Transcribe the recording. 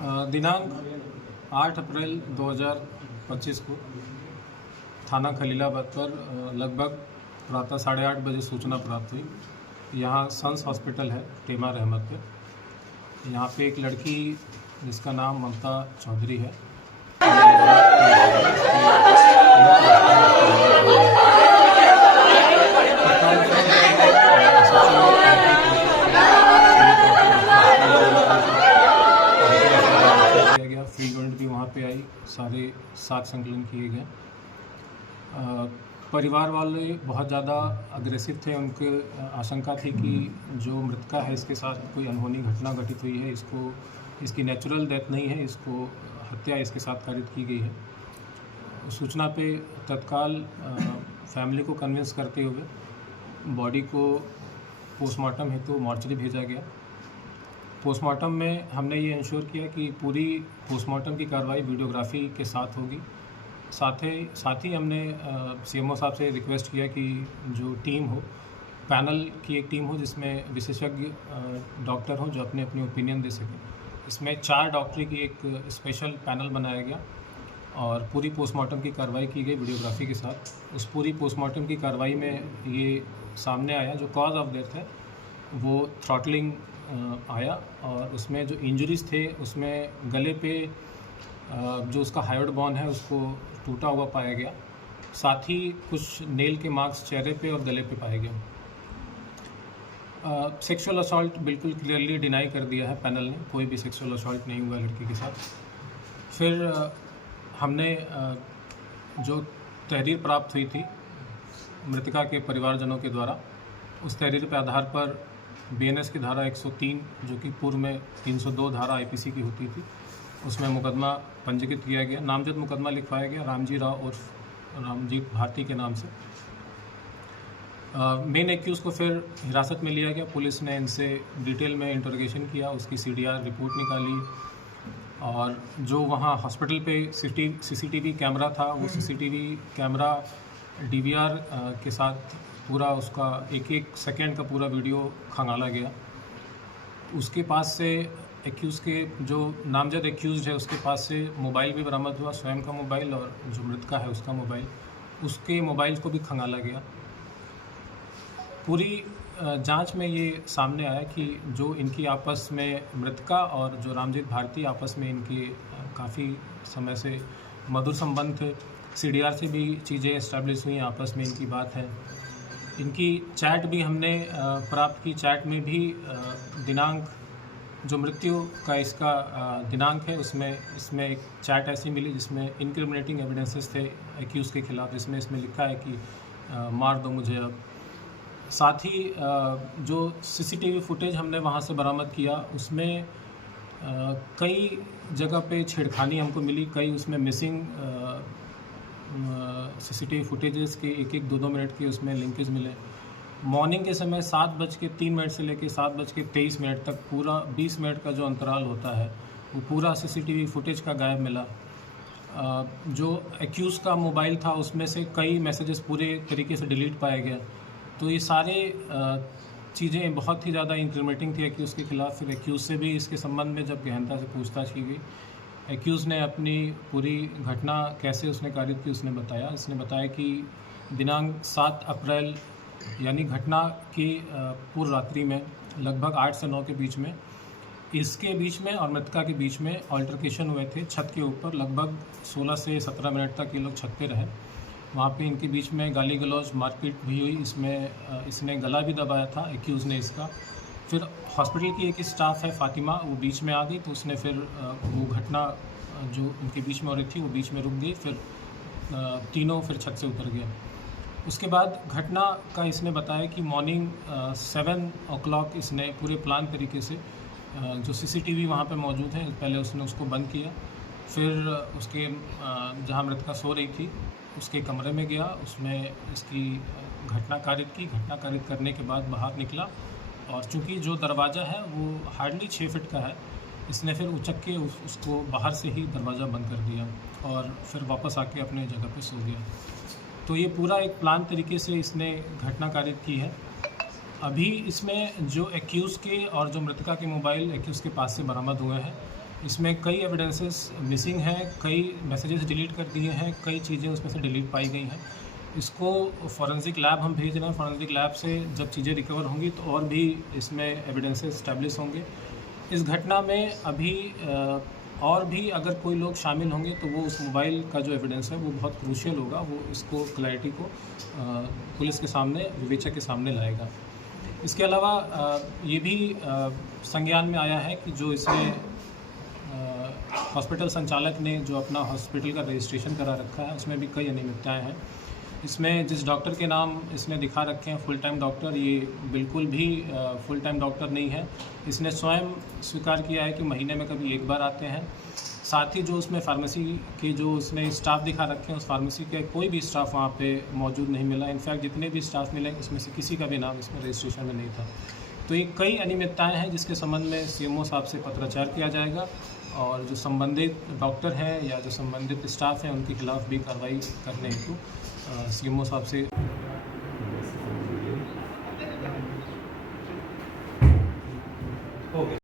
दिनांक 8 अप्रैल 2025 को थाना खलीलाबाद पर लगभग प्रातः 8:30 बजे सूचना प्राप्त हुई। यहाँ सन्स हॉस्पिटल है टेमा रहमत पे। यहाँ पे एक लड़की जिसका नाम ममता चौधरी है, फील्ड यूनिट भी वहाँ पे आई, सारे सात संकलन किए गए। परिवार वाले बहुत ज़्यादा अग्रेसिव थे। उनके आशंका थी कि जो मृतका है इसके साथ कोई अनहोनी घटना घटित हुई है, इसकी नेचुरल डेथ नहीं है, इसको हत्या इसके साथ कारित की गई है। सूचना पे तत्काल फैमिली को कन्विंस करते हुए बॉडी को पोस्टमार्टम हेतु मॉर्चरी भेजा गया। पोस्टमार्टम में हमने ये इंश्योर किया कि पूरी पोस्टमार्टम की कार्रवाई वीडियोग्राफी के साथ होगी। साथ ही हमने सीएमओ साहब से रिक्वेस्ट किया कि जो टीम हो, पैनल की एक टीम हो जिसमें विशेषज्ञ डॉक्टर हों जो अपने अपनी ओपिनियन दे सकें। इसमें 4 डॉक्टरी की एक स्पेशल पैनल बनाया गया और पूरी पोस्टमार्टम की कार्रवाई की गई वीडियोग्राफी के साथ। उस पूरी पोस्टमार्टम की कार्रवाई में ये सामने आया, जो कॉज ऑफ डेथ है वो थ्रॉटलिंग आया और उसमें जो इंजरीज़ थे उसमें गले पे जो उसका हायोड बोन है उसको टूटा हुआ पाया गया। साथ ही कुछ नेल के मार्क्स चेहरे पे और गले पे पाए गए। सेक्सुअल असॉल्ट बिल्कुल क्लियरली डिनाई कर दिया है पैनल ने, कोई भी सेक्सुअल असॉल्ट नहीं हुआ लड़की के साथ। फिर हमने जो तहरीर प्राप्त हुई थी मृतका के परिवारजनों के द्वारा, उस तहरीर के आधार पर बीएनएस की धारा 103 जो कि पूर्व में 302 धारा आईपीसी की होती थी, उसमें मुकदमा पंजीकृत किया गया। नामजद मुकदमा लिखवाया गया रामजी राव उर्फ रामजीत भारती के नाम से। मेन एक्यूज़ को फिर हिरासत में लिया गया। पुलिस ने इनसे डिटेल में इंटरोगेशन किया, उसकी सीडीआर रिपोर्ट निकाली और जो वहाँ हॉस्पिटल पे सीसीटीवी कैमरा था वो सीसीटीवी कैमरा डीवीआर के साथ पूरा उसका एक सेकेंड का पूरा वीडियो खंगाला गया। उसके पास से एक्यूज़ के जो नामजद एक्यूज़ है उसके पास से मोबाइल भी बरामद हुआ, स्वयं का मोबाइल और जो मृतका है उसका मोबाइल, उसके मोबाइल को भी खंगाला गया। पूरी जांच में ये सामने आया कि जो इनकी आपस में मृतका और जो रामजीत भारती आपस में इनके काफ़ी समय से मधुर संबंध थे। सीडीआर से भी चीज़ें इस्टेब्लिश हुई, आपस में इनकी बात है। इनकी चैट भी हमने प्राप्त की। चैट में भी दिनांक जो मृत्यु का इसका दिनांक है इसमें एक चैट ऐसी मिली जिसमें इनक्रिमिनेटिंग एविडेंसेस थे एक्यूज़ के खिलाफ। इसमें लिखा है कि मार दो मुझे अब। साथ ही जो सीसीटीवी फुटेज हमने वहाँ से बरामद किया उसमें कई जगह पे छेड़खानी हमको मिली। कई उसमें मिसिंग सीसीटीवी फुटेजेस के 1-1, 2-2 मिनट के उसमें लिंकेज मिले। मॉर्निंग के समय 7:03 से लेकर 7:23 तक पूरा 20 मिनट का जो अंतराल होता है वो पूरा सीसीटीवी फुटेज का गायब मिला। जो एक्यूज़ का मोबाइल था उसमें से कई मैसेजेस पूरे तरीके से डिलीट पाए गए। तो ये सारे चीज़ें बहुत ही ज़्यादा इंक्रिमिनेटिंग थी एक्यूज़ के खिलाफ। फिर एक्यूज़ से भी इसके संबंध में जब गहनता से पूछताछ की गई, एक्यूज़ ने अपनी पूरी घटना कैसे उसने कारित की उसने बताया कि दिनांक 7 अप्रैल यानी घटना की पूर्व रात्रि में लगभग 8 से 9 के बीच में इसके बीच में और मृतका के बीच में अल्टरकेशन हुए थे छत के ऊपर। लगभग 16 से 17 मिनट तक ये लोग छत पे रहे। वहाँ पे इनके बीच में गाली गलौज मारपीट भी हुई। इसने गला भी दबाया था एक्यूज़ ने इसका। फिर हॉस्पिटल की एक स्टाफ है फातिमा, वो बीच में आ गई तो उसने फिर वो घटना जो उनके बीच में हो रही थी वो बीच में रुक गई। फिर तीनों फिर छत से उतर गए। उसके बाद घटना का इसने बताया कि मॉर्निंग 7 o'clock इसने पूरे प्लान तरीके से जो सीसीटीवी वहाँ पे मौजूद है पहले उसने उसको बंद किया। फिर उसके जहाँ मृतका सो रही थी उसके कमरे में गया, उसमें इसकी घटना कारित करने के बाद बाहर निकला और चूँकि जो दरवाज़ा है वो हार्डली 6 फीट का है, इसने फिर उचक के उसको बाहर से ही दरवाज़ा बंद कर दिया और फिर वापस आके अपने जगह पे सो गया। तो ये पूरा एक प्लान तरीके से इसने घटना कारित की है। अभी इसमें जो एक्यूज़ के और जो मृतका के मोबाइल एक्यूज़ के पास से बरामद हुए हैं इसमें कई एविडेंसेस मिसिंग हैं, कई मैसेजेस डिलीट कर दिए हैं, कई चीज़ें उसमें से डिलीट पाई गई हैं। इसको फॉरेंसिक लैब हम भेज रहे हैं। फॉरेंसिक लैब से जब चीज़ें रिकवर होंगी तो और भी इसमें एविडेंसेस एस्टैब्लिश होंगे। इस घटना में अभी और भी अगर कोई लोग शामिल होंगे तो वो उस मोबाइल का जो एविडेंस है वो बहुत क्रूशियल होगा। वो इसको क्लैरिटी को पुलिस के सामने, विवेचक के सामने लाएगा। इसके अलावा ये भी संज्ञान में आया है कि जो इसमें हॉस्पिटल संचालक ने जो अपना हॉस्पिटल का रजिस्ट्रेशन करा रखा है उसमें भी कई अनियमितताएँ हैं। इसमें जिस डॉक्टर के नाम इसने दिखा रखे हैं फुल टाइम डॉक्टर, ये बिल्कुल भी फुल टाइम डॉक्टर नहीं है। इसने स्वयं स्वीकार किया है कि महीने में कभी एक बार आते हैं। साथ ही जो उसमें फार्मेसी के जो उसने स्टाफ दिखा रखे हैं, उस फार्मेसी के कोई भी स्टाफ वहाँ पे मौजूद नहीं मिला। इनफैक्ट जितने भी स्टाफ मिले उसमें से किसी का भी नाम इसमें रजिस्ट्रेशन में नहीं था। तो ये कई अनियमितताएँ हैं जिसके संबंध में सीएमओ साहब से पत्राचार किया जाएगा और जो संबंधित डॉक्टर हैं या जो संबंधित स्टाफ हैं उनके खिलाफ भी कार्रवाई करने हेतु सीएमओ साहब से